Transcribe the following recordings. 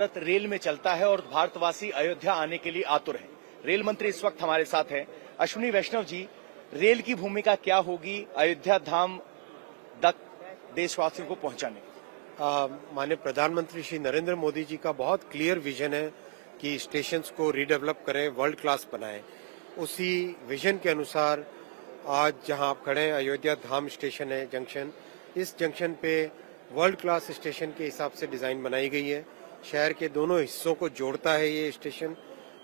Bharat rail में चलता है और भारतवासी अयोध्या आने के लिए आतुर हैं। रेल मंत्री इस वक्त हमारे साथ हैं। अश्विनी वैष्णव जी, रेल की भूमिका क्या होगी अयोध्या धाम तक देशवासियों को पहुंचाने? माननीय प्रधानमंत्री श्री नरेंद्र मोदी जी का बहुत क्लियर विजन है कि स्टेशंस को रीडेवलप करें, वर्ल्ड क्लास बनाएं। उसी विजन के अनुसार आज जहां आप खड़े हैं, अयोध्या धाम स्टेशन है, जंक्शन। इस जंक्शन पे वर्ल्ड क्लास स्टेशन के हिसाब से डिजाइन बनाई गई है। शहर के दोनों हिस्सों को जोड़ता है ये स्टेशन।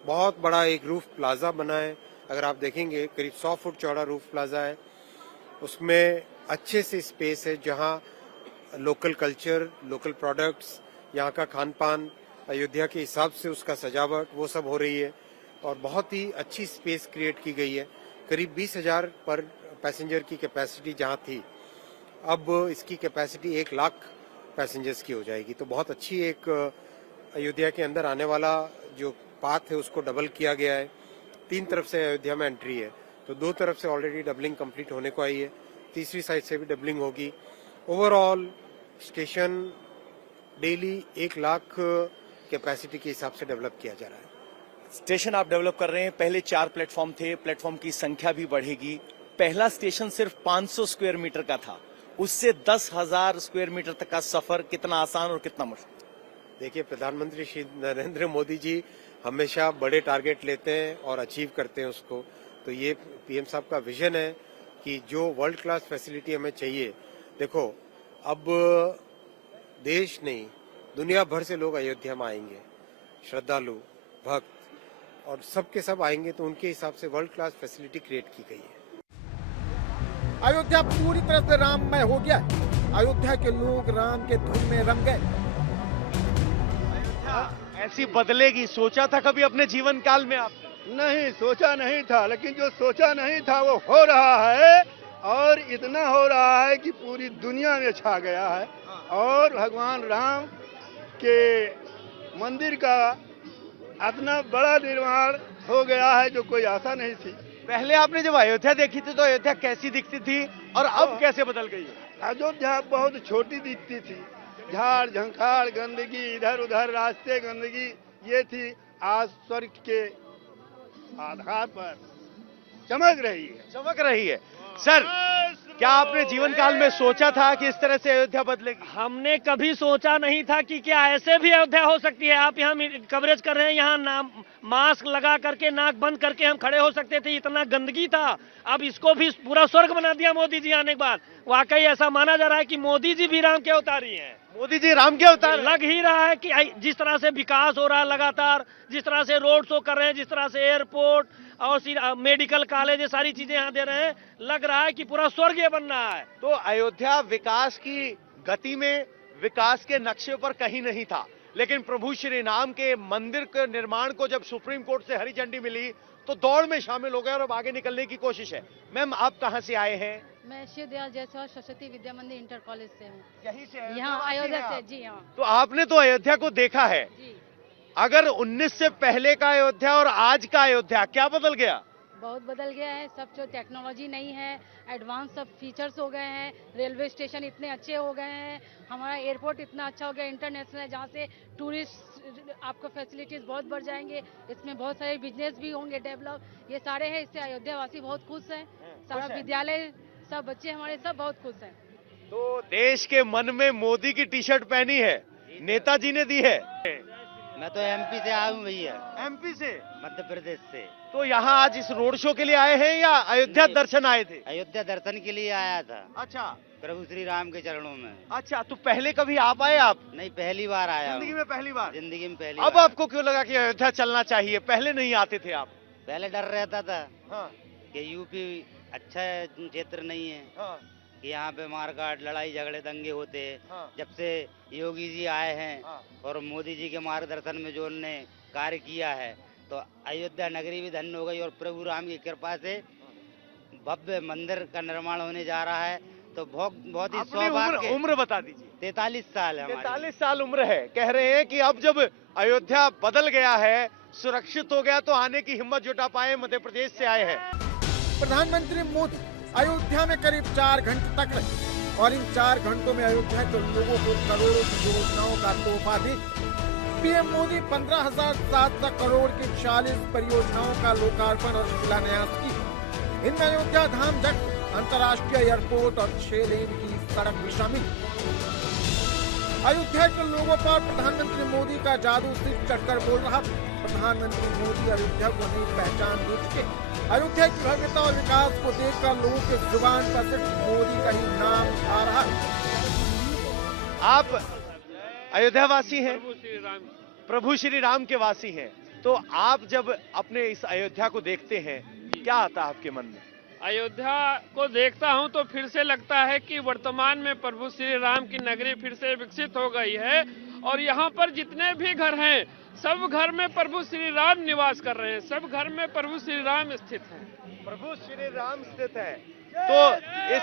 बहुत बड़ा एक रूफ प्लाजा बना है। अगर आप देखेंगे करीब 100 फुट चौड़ा रूफ प्लाजा है। उसमें अच्छे से स्पेस है जहां लोकल कल्चर, लोकल प्रोडक्ट्स, यहाँ का खान पान, अयोध्या के हिसाब से उसका सजावट, वो सब हो रही है और बहुत ही अच्छी स्पेस क्रिएट की गई है। करीब 20,000 पर पैसेंजर की कैपेसिटी जहाँ थी, अब इसकी कैपेसिटी 1 लाख पैसेंजर्स की हो जाएगी। तो बहुत अच्छी एक अयोध्या के अंदर आने वाला जो पाथ है उसको डबल किया गया है। 3 तरफ से अयोध्या में एंट्री है, तो 2 तरफ से ऑलरेडी डबलिंग कंप्लीट होने को आई है। तीसरी साइड से भी डबलिंग होगी। Overall station daily 1 lakh capacity के हिसाब से डेवलप किया जा रहा है। स्टेशन आप डेवलप कर रहे हैं। पहले 4 प्लेटफॉर्म थे, प्लेटफॉर्म की संख्या भी बढ़ेगी। पहला स्टेशन सिर्फ 500 स्क्वायर मीटर का था, उससे 10,000 स्क्वायर मीटर तक का सफर कितना आसान और कितना मुश्किल? देखिए, प्रधानमंत्री श्री नरेंद्र मोदी जी हमेशा बड़े टारगेट लेते हैं और अचीव करते हैं उसको। तो ये पीएम साहब का विजन है कि जो वर्ल्ड क्लास फैसिलिटी हमें चाहिए। देखो, अब देश नहीं, दुनिया भर से लोग अयोध्या में आएंगे, श्रद्धालु, भक्त, और सबके सब आएंगे, तो उनके हिसाब से वर्ल्ड क्लास फैसिलिटी क्रिएट की गई है। अयोध्या पूरी तरह से राममय हो गया है। अयोध्या के लोग राम के धुन में रंग गए। अयोध्या ऐसी बदलेगी, सोचा था कभी अपने जीवन काल में आपने? नहीं, सोचा नहीं था, लेकिन जो सोचा नहीं था वो हो रहा है और इतना हो रहा है कि पूरी दुनिया में छा गया है। और भगवान राम के मंदिर का इतना बड़ा निर्माण हो गया है जो कोई आशा नहीं थी। पहले आपने जब अयोध्या देखी थी तो अयोध्या कैसी दिखती थी और अब कैसे बदल गई है? अयोध्या बहुत छोटी दिखती थी, झाड़ झंखाड़, गंदगी, इधर उधर रास्ते, गंदगी ये थी। आज स्वर्ग के आधार पर चमक रही है। सर, क्या आपने जीवन काल में सोचा था कि इस तरह से अयोध्या बदलेगी? हमने कभी सोचा नहीं था कि क्या ऐसे भी अयोध्या हो सकती है। आप यहाँ कवरेज कर रहे हैं, यहाँ मास्क लगा करके, नाक बंद करके हम खड़े हो सकते थे, इतना गंदगी था। अब इसको भी पूरा स्वर्ग बना दिया मोदी जी आने के बाद। वाकई ऐसा माना जा रहा है कि मोदी जी भी राम के अवतारी हैं। मोदी जी राम के अवतार लग ही रहा है कि जिस तरह से विकास हो रहा है लगातार, जिस तरह से रोड शो कर रहे हैं, जिस तरह से एयरपोर्ट और मेडिकल कॉलेज, ये सारी चीजें यहाँ दे रहे हैं, लग रहा है कि पूरा स्वर्ग ये बन रहा है। तो अयोध्या विकास की गति में, विकास के नक्शे पर कहीं नहीं था, लेकिन प्रभु श्री राम के मंदिर के निर्माण को जब सुप्रीम कोर्ट से हरी झंडी मिली तो दौड़ में शामिल हो गए और अब आगे निकलने की कोशिश है। मैम, आप कहाँ से आए हैं? मैं शिव दयाल जायसवाल सरस्वती विद्या मंदिर इंटर कॉलेज से हूँ। यहीं से? यहाँ अयोध्या से। जी हाँ। तो आपने तो अयोध्या को देखा है। जी, अगर 19 से पहले का अयोध्या और आज का अयोध्या, क्या बदल गया? बहुत बदल गया है। सब जो टेक्नोलॉजी नहीं है, एडवांस सब फीचर्स हो गए हैं। रेलवे स्टेशन इतने अच्छे हो गए हैं, हमारा एयरपोर्ट इतना अच्छा हो गया इंटरनेशनल है, जहाँ से टूरिस्ट आपको फैसिलिटीज बहुत बढ़ जाएंगे। इसमें बहुत सारे बिजनेस भी होंगे डेवलप। ये सारे हैं, इससे अयोध्या वासी बहुत खुश हैं। सारा विद्यालय, सब बच्चे हमारे सब बहुत खुश हैं। तो देश के मन में मोदी की टी शर्ट पहनी है, नेताजी ने दी है। मैं तो एमपी से आया हूँ भैया। एमपी से? मध्य प्रदेश से। तो यहाँ आज इस रोड शो के लिए आए हैं या अयोध्या दर्शन आए थे? अयोध्या दर्शन के लिए आया था। अच्छा, प्रभु श्री राम के चरणों में। अच्छा, तो पहले कभी आप आए? आप नहीं, पहली बार आया हूँ। जिंदगी में पहली बार? जिंदगी में पहली अब बार। आपको क्यों लगा कि अयोध्या चलना चाहिए? पहले नहीं आते थे आप? पहले डर रहता था हाँ, कि यूपी अच्छा क्षेत्र नहीं है, हाँ, कि यहाँ पे मारकाट, लड़ाई झगड़े, दंगे होते हैं। हाँ। जब से योगी जी आए हैं हाँ। और मोदी जी के मार्गदर्शन में जो उन्होंने कार्य किया है, तो अयोध्या नगरी भी धन्य हो गई और प्रभु राम की कृपा से भव्य मंदिर का निर्माण होने जा रहा है। तो बहुत ही सौभाग्य। उम्र बता दीजिए। 43 साल है। 43 साल उम्र है। कह रहे हैं कि अब जब अयोध्या बदल गया है, सुरक्षित हो गया, तो आने की हिम्मत जुटा पाए। मध्य प्रदेश से आए हैं। प्रधानमंत्री मोदी अयोध्या में करीब 4 घंटे तक रहे और इन 4 घंटों में अयोध्या के लोगों को करोड़ों की योजनाओं का तोहफा दी। पीएम मोदी 15,700 करोड़ की 40 परियोजनाओं का लोकार्पण और शिलान्यास की। इनमें अयोध्या धाम जट अंतर्राष्ट्रीय एयरपोर्ट और 6 लेन की सड़क भी शामिल। अयोध्या के लोगों पर प्रधानमंत्री मोदी का जादू सिर्फ चढ़कर बोल रहा। प्रधानमंत्री मोदी अयोध्या को नई पहचान दे चुके। अयोध्या की भव्यता और विकास को देखकर लोगों के जुबान पर सिर्फ मोदी का ही नाम आ रहा है। आप अयोध्या वासी हैं, प्रभु श्री राम के वासी हैं, तो आप जब अपने इस अयोध्या को देखते हैं क्या आता है आपके मन में? अयोध्या को देखता हूं तो फिर से लगता है कि वर्तमान में प्रभु श्री राम की नगरी फिर से विकसित हो गई है और यहाँ पर जितने भी घर हैं सब घर में प्रभु श्री राम निवास कर रहे हैं, सब घर में प्रभु श्री राम स्थित हैं। प्रभु श्री राम स्थित है। तो इस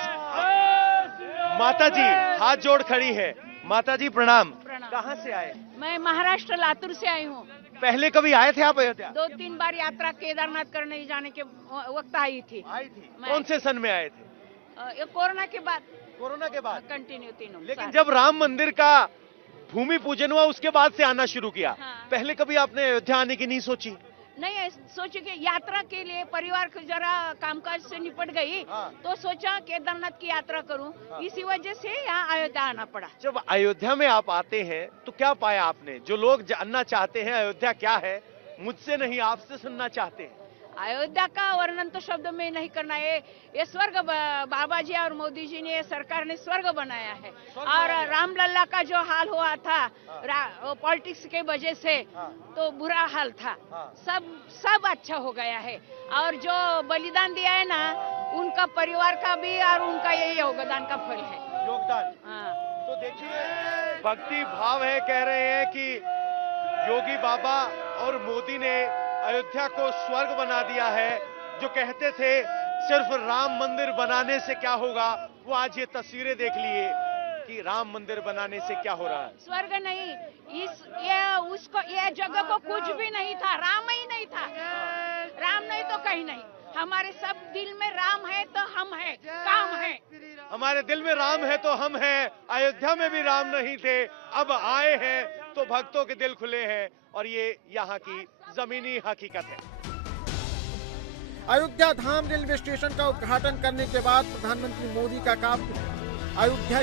माता जी हाथ जोड़ खड़ी है। माता जी प्रणाम। कहाँ से आए? मैं महाराष्ट्र लातूर से आई हूँ। पहले कभी आए थे आप अयोध्या? 2-3 बार यात्रा केदारनाथ करने जाने के वक्त आई थी। कौन से सन में आए थे? ये कोरोना के बाद। कोरोना के बाद कंटिन्यू 3 लेकिन जब राम मंदिर का भूमि पूजन हुआ उसके बाद से आना शुरू किया। हाँ। पहले कभी आपने अयोध्या आने की नहीं सोची? नहीं, सोचे कि यात्रा के लिए परिवार को जरा कामकाज से निपट गई। हाँ। तो सोचा केदारनाथ की यात्रा करूं। हाँ। इसी वजह से यहाँ अयोध्या आना पड़ा। जब अयोध्या में आप आते हैं तो क्या पाया आपने? जो लोग जानना चाहते हैं अयोध्या क्या है, मुझसे नहीं आपसे सुनना चाहते हैं। अयोध्या का वर्णन तो शब्द में नहीं करना है। ये स्वर्ग बाबा जी और मोदी जी ने, सरकार ने स्वर्ग बनाया है। और रामलला का जो हाल हुआ था पॉलिटिक्स के वजह से तो बुरा हाल था। सब अच्छा हो गया है। और जो बलिदान दिया है ना उनका परिवार का भी और उनका यही योगदान का फल है। योगदान। तो देखिए भक्ति भाव है। कह रहे हैं कि योगी बाबा और मोदी ने अयोध्या को स्वर्ग बना दिया है। जो कहते थे सिर्फ राम मंदिर बनाने से क्या होगा, वो आज ये तस्वीरें देख लिए कि राम मंदिर बनाने से क्या हो रहा है। स्वर्ग नहीं, ये जगह को कुछ भी नहीं था, राम ही नहीं था। राम नहीं तो कहीं नहीं। हमारे सब दिल में राम है तो हम है, काम है। हमारे दिल में राम है तो हम हैं। अयोध्या में भी राम नहीं थे, अब आए हैं तो भक्तों के दिल खुले हैं और ये यहाँ की जमीनी हकीकत है। अयोध्या धाम रेलवे स्टेशन का उद्घाटन करने के बाद प्रधानमंत्री मोदी का काफिला अयोध्या